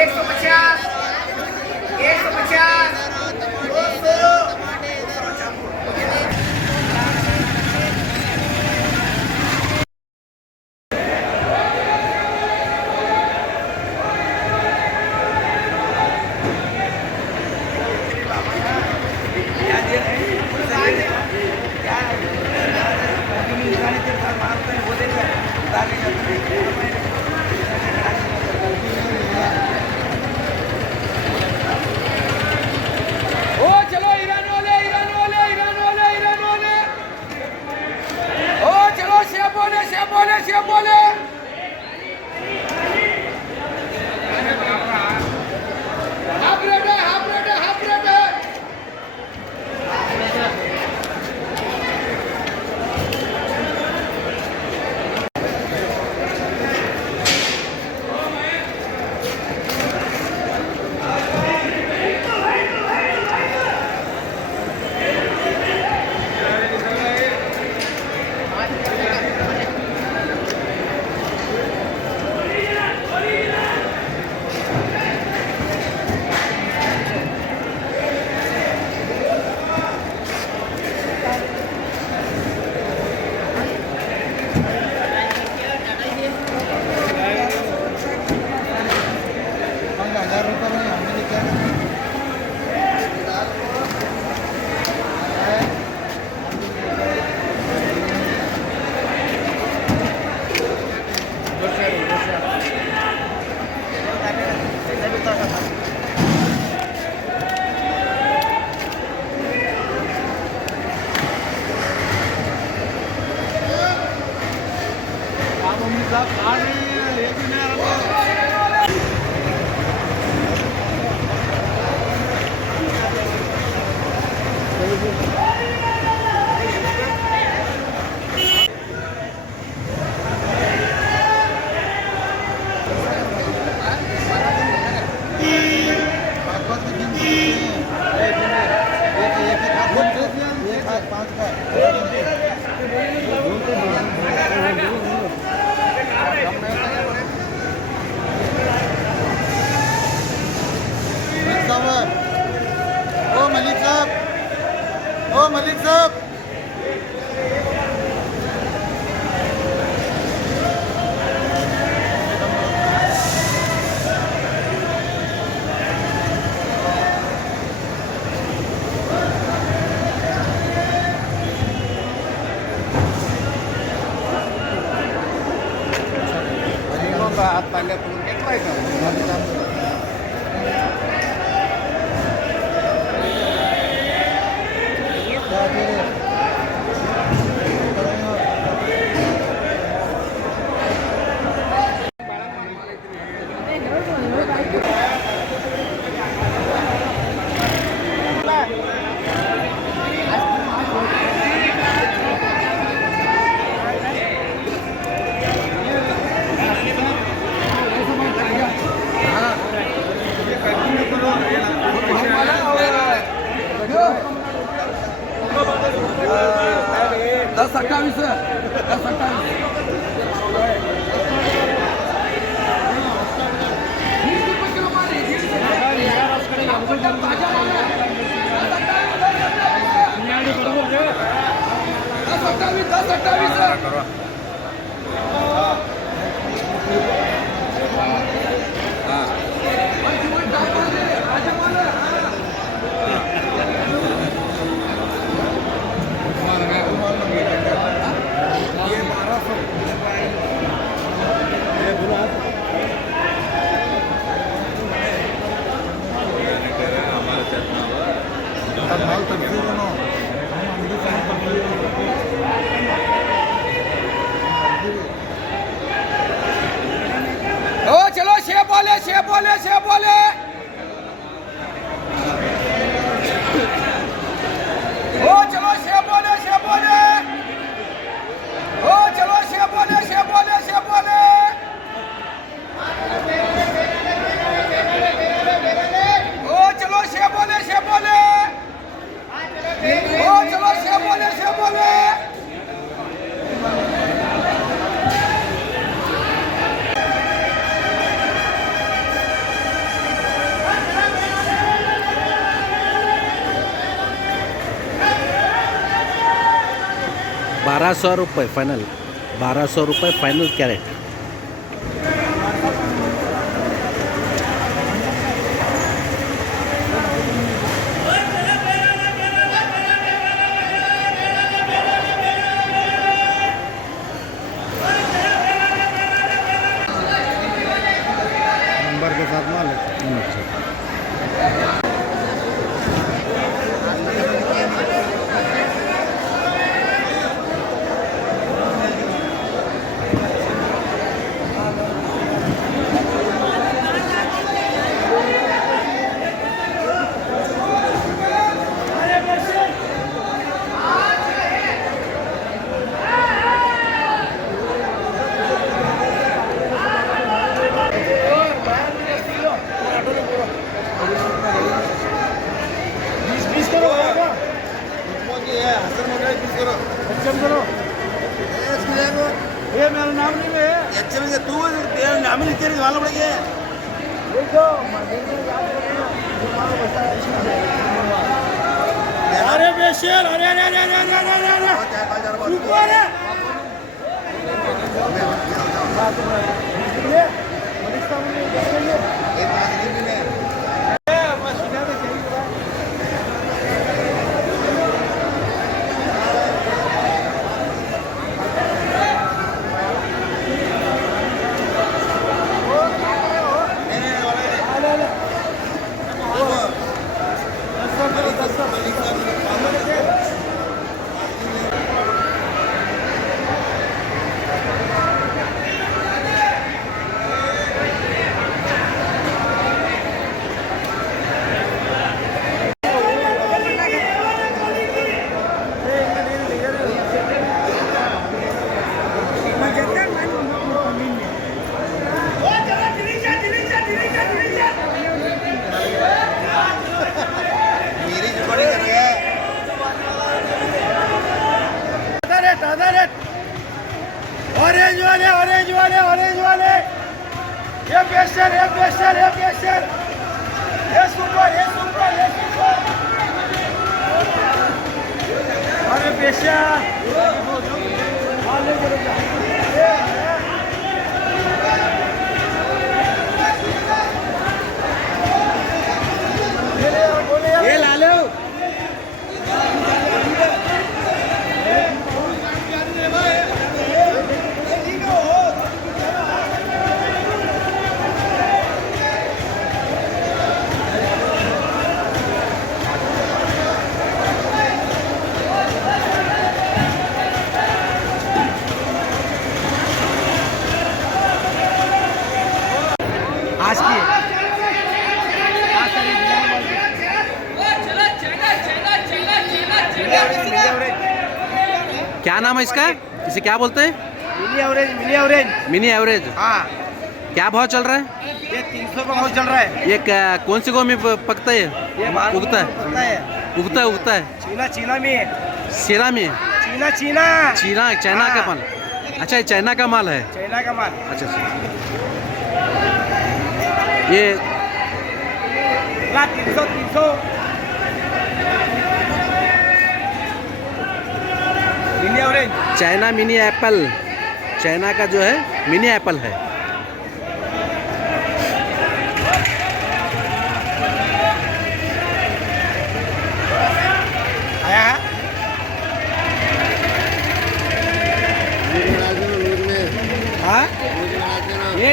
150, 150, 200. मलिक साहब हात पाडल्याकडून घेतलाय का दस 28 चलो शेप बोले शेप बोले शेप बोले ओ चलो शेप बोले शेप बोले ओ चलो शेप बोले शेप बोले शेप बोले ओ चलो शेप बोले शेप बोले ओ चलो शेप बोले शेप बोले ₹1200 फाइनल, ₹1200 फाइनल कैरेट। नंबर के साथ माल है। ये मेरा नाम नहीं है तू नाम लिख के वाला पड़ेगा। अरे बेशेर अरे अरे अरे अरे अरे अरे अरे अरे ऊपर है ऑरेंज वाले ये बेशर ये सुपर अरे बेशर ये ला लो आज की क्या नाम है इसका? इसे क्या बोलते हैं? Mini average mini average. हाँ क्या भाव चल रहा है? ये 300 का भाव चल रहा है। ये कौन सी गो में पकता है? ये उगता है उगता है चीना में सिरा में चीना चाइना का माल। अच्छा, ये चाइना का माल है। चाइना का माल। अच्छा ये 300 mini average China mini Apple, China का जो है मिनी एप्पल है। आया है हाँ ये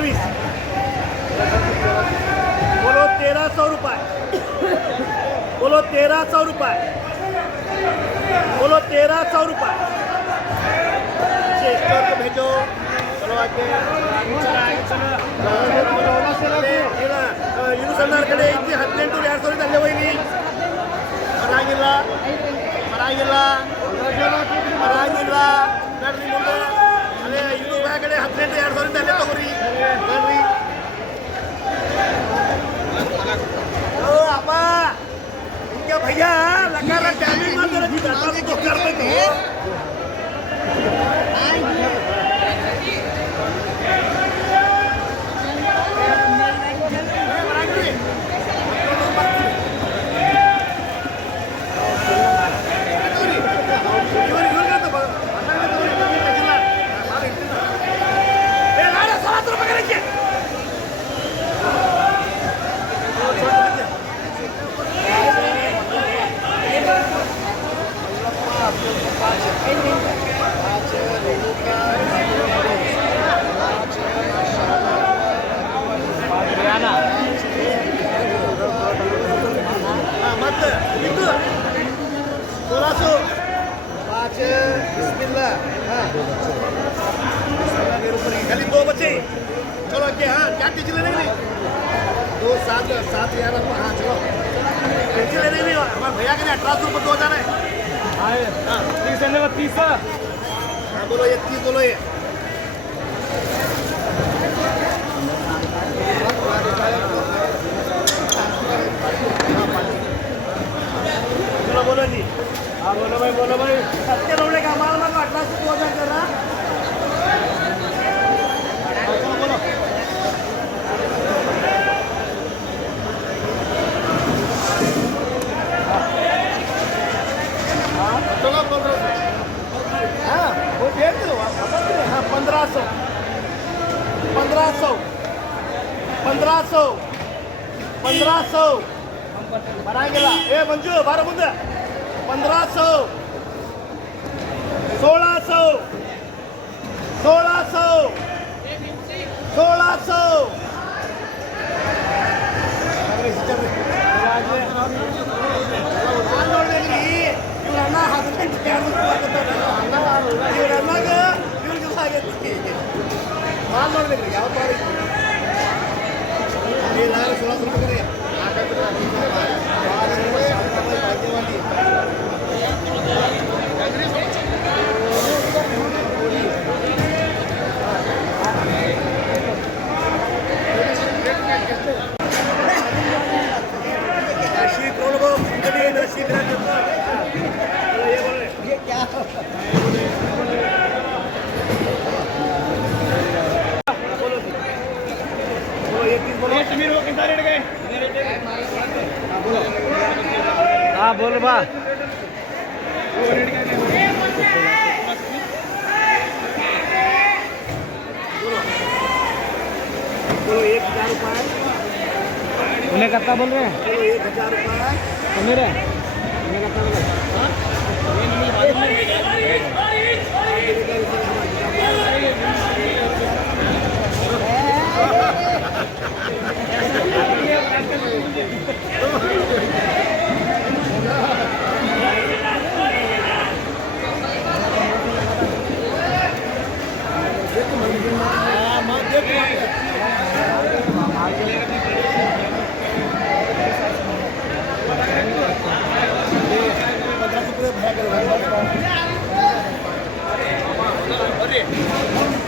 27. बोलो 1300 रुपये. बोलो 1300 रुपये. बोलो 1300 रुपये. स्टोर को भेजो. चलो आगे. यूनिसर्नार कड़े 18,200 ಅಲ್ಲೇ ಹೋಯ್ನಿ. ಬರಾಗಿಲ್ಲ ನಡ್ರಿ ಮುಂದೆ. ಅದೇ ಇದು ಕಡೆ 18,200 ಅಲ್ಲೇ ತಗೋರಿ ನೋಡ್ರಿ. ओ आपा इनके भैया लगा टाइमिंग मार दे रही तो कर पे मत itu 1600 5 bismillah. मेरे ऊपर खाली 2 बचे. चलो आगे. हाँ क्या टीचर लेने नहीं 2 7 7 यार. हाँ चलो टीचर लेने नहीं. हमारे भैया के लिए 1800 रुपये 2000 है. हाँ 30 हाँ बोलो ये 30 बोलो ये. चलो बोलो जी. हाँ बोलो भाई सत्य रोने का माल माल 1800 2000 कर रहा. चलो बोलो. चलो बोलो. हाँ वो देख लो. हाँ 1500 ಬರಾಂಗಿಲ್ಲ. ಮಂಜು ಬಾರ ಮುಂದೆ. 1500 1600 ನೋಡ್ಬೇಕ್ರಿ ಇವ್ರನ್ನ 18 ಇವ್ರನ್ನಾಗ ಇವ್ರಿಗೆ ಆಗೈತಿ. ಮಾಲ್ ನೋಡ್ಬೇಕ್ರಿ ಯಾವ ಪಾರಿ 1600 रुपये ये क्या हाँ बोल बा. बोलो 1000 रुपये. उन्हें कितना बोल रहे हैं? बोलो 1000 रुपये. मेरे उन्हें कितना बोल रहे हैं? भैया